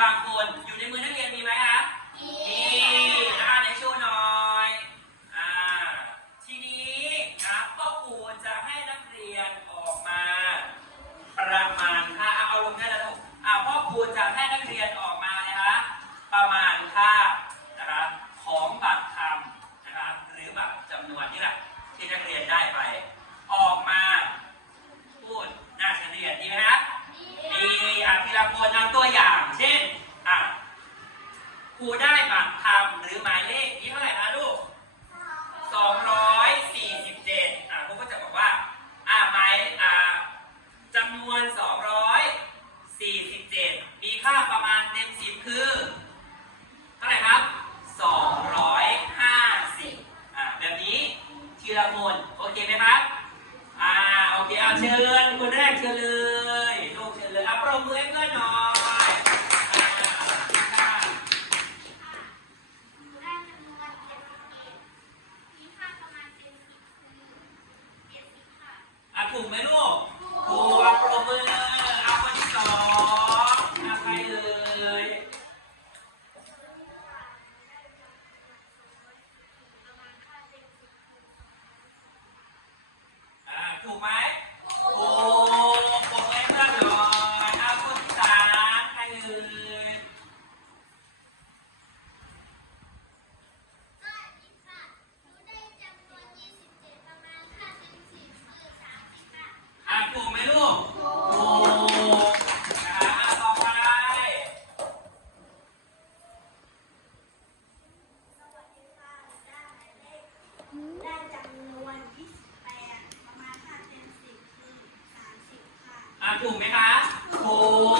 บางคน ครูได้บัตรทำหรือหมายเลขที่เท่าไหร่นะลูก247อ่าครูก็จะบอกว่า อ่าหมายอ่าจำนวน 247 มีค่าประมาณเต็ม 10 คือ เท่าไหร่ครับ 250อ่าแบบนี้ทีละคน โอเคไหมครับ อ่า โอเค เอาเชิญคนแรกเชิญเลย 오.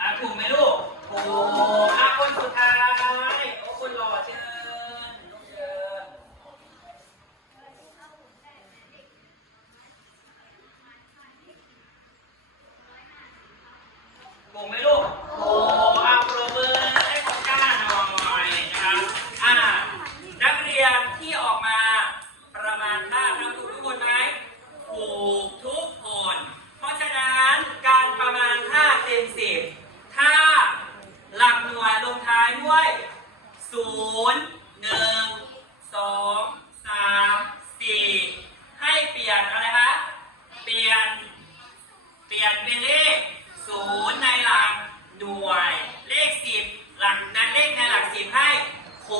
อะถูกไหมลูก โอ้โหอะคนสุดท้าย โอ้คนหล่อเชื่อ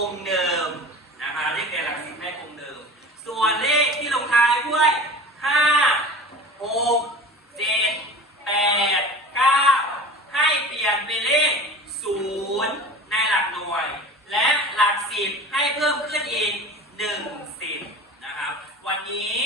งค์เดิมนะคะเลขในหลักสิบให้คงเดิม ส่วนเลขที่ลงท้ายด้วยห้าหกเจ็ดแปดเก้าให้เปลี่ยนเป็นเลขศูนย์ในหลักหน่วย และหลักสิบให้เพิ่มขึ้นอีกหนึ่งสิบนะครับ วันนี้